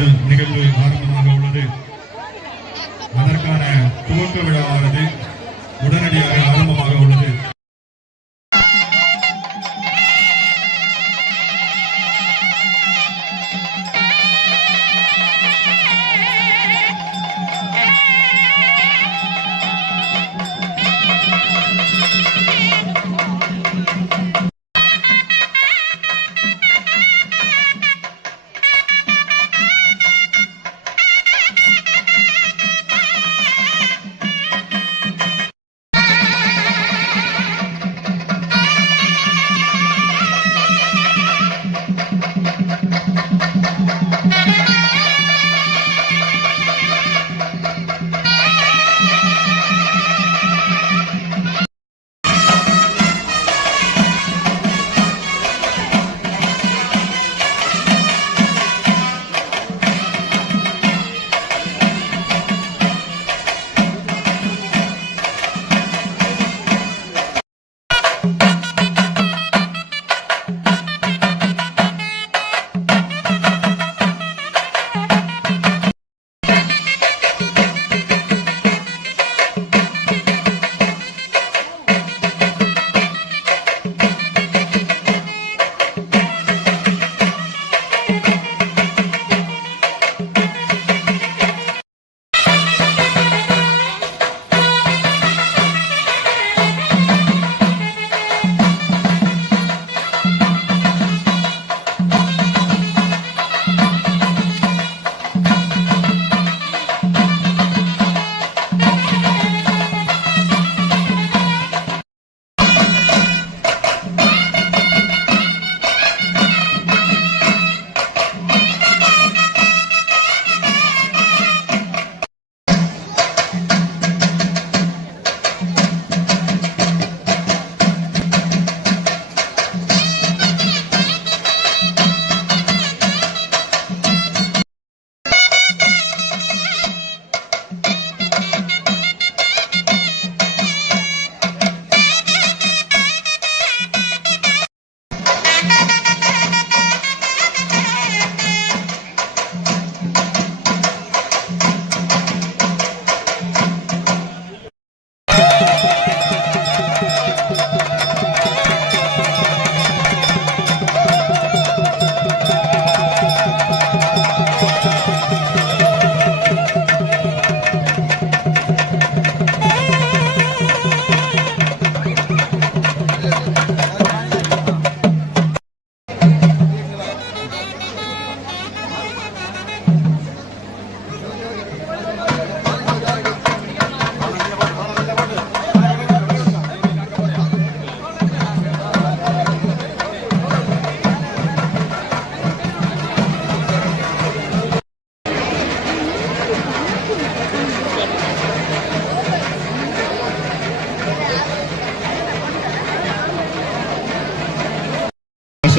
முதல் நிகழ்வு ஆரம்பமாக உள்ளது. அதற்கான துவக்க விழாவானது உடனடியாக ஆரம்பமாக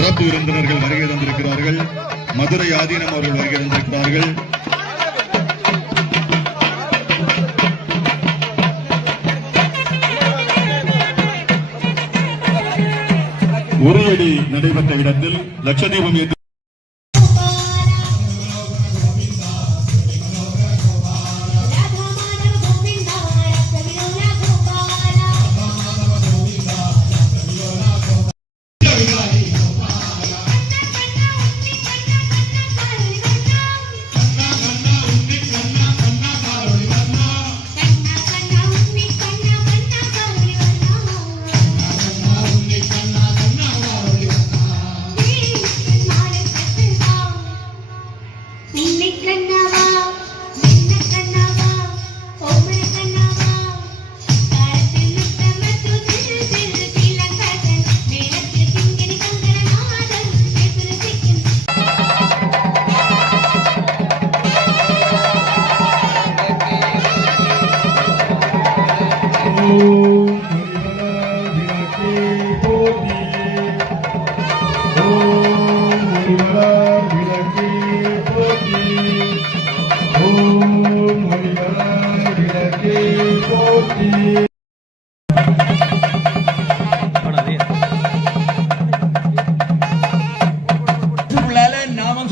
சிறப்பு விருந்தினர்கள் வருகை தந்திருக்கிறார்கள். மதுரை ஆதீனம் அவர்கள் வருகை தந்திருக்கிறார்கள். உரியடி நடைபெற்ற இடத்தில் லட்சதீபம்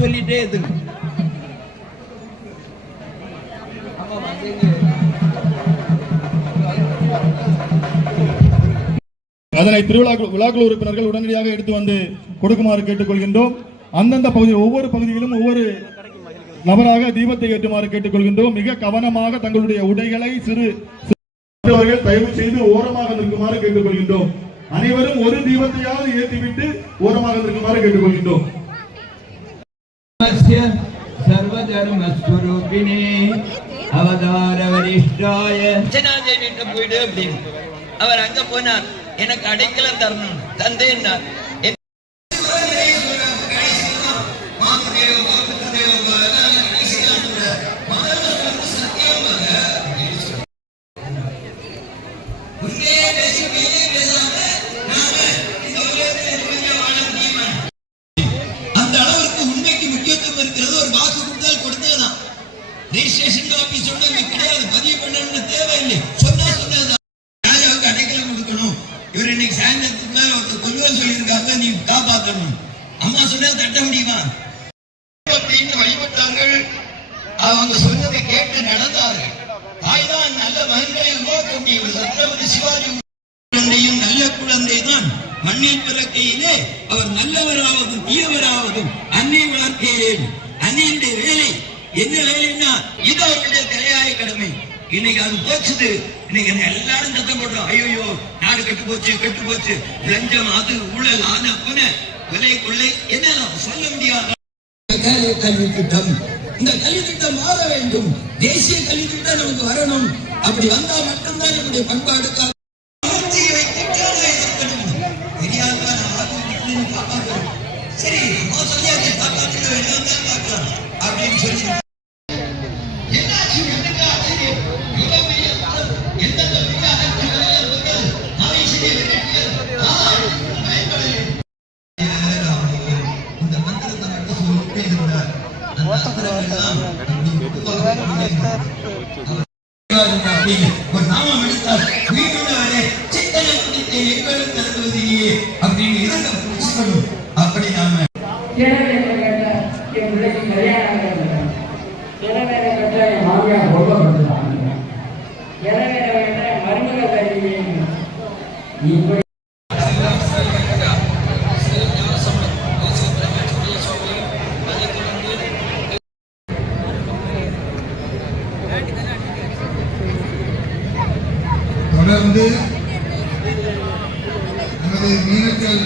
சொல்லிட்டே எதுங்க அதனை திருவிழா விழாக்குழு உறுப்பினர்கள் உடனடியாக எடுத்து வந்து கொடுக்குமாறு கேட்டுக்கொள்கின்றோம். அந்தந்த பகுதி ஒவ்வொரு பகுதியிலும் ஒவ்வொரு நபராக தீபத்தை ஏற்றுமாறு கேட்டுக்கொள்கின்றோம். மிக கவனமாக தங்களுடைய உடைகளை சிறு தயவு செய்து ஓரமாக நிற்குமாறு கேட்டுக்கொள்கின்றோம். அனைவரும் ஒரு தீபத்தையாவது ஏற்றிவிட்டு ஓரமாக நிற்குமாறு கேட்டுக்கொள்கின்றோம். சர்வதர்ம ஸ்வரூபிணே அவதார வரிஷ்டாய போயிடு அப்படின்னு அவர் அங்க போனார் எனக்கு அடைக்கலம் தரணும் தந்தேன்னார் ரெஜிஸ்ட்ரேஷன் ஆபீஸ் சொன்ன கிடையாது. பதிவு பண்ணணும்னு தேவையில்லை. சொன்னா சொன்னதுதான். ராஜாவுக்கு அடைக்கலம் கொடுக்கணும். இவர் இன்னைக்கு சாயந்தரத்துக்கு மேல ஒருத்தர் கொல்லுவன் சொல்லியிருக்காங்க நீ காப்பாற்றணும் அம்மா சொன்னா தட்ட முடியுமா? அப்படின்னு வழிபட்டார்கள். அவங்க சொன்னதை கேட்டு நடந்தார்கள். தாய்தான் நல்ல மகன்களை உருவாக்க முடியும் சத்ரபதி சிவாஜி குழந்தையும் நல்ல குழந்தை தான் மண்ணில் பிறக்கையிலே அவர் நல்லவராவதும் தீயவராவதும் அன்னை வளர்க்கையிலே அன்னையுடைய வேலை என்ன வேலைன்னா இது அவருடைய தலையாய கடமை. இன்னைக்கு அது போச்சுது. இன்னைக்கு என்ன எல்லாரும் சத்தம் போடுறோம். ஐயோ நாடு கெட்டு போச்சு கெட்டு போச்சு. லஞ்சம் அது ஊழல் ஆன புன விலை கொள்ளை. என்ன சொல்ல முடியாது. கல்வி கல்வி திட்டம் இந்த கல்வி திட்டம் மாற வேண்டும். தேசிய கல்வி திட்டம் நமக்கு வரணும். அப்படி வந்தா மட்டும்தான் நம்முடைய பண்பாடு அப்படின்னு ஒரு நாமம் எடுத்தார் வீடுள்ளவரே சித்தனை பிடித்த எங்களும் தருவதிலேயே அப்படின்னு இருந்த புடிச்சுக்கணும் அப்படி நாம இளவேலை கேட்ட தொடர்ந்து நமது மீனக்கல்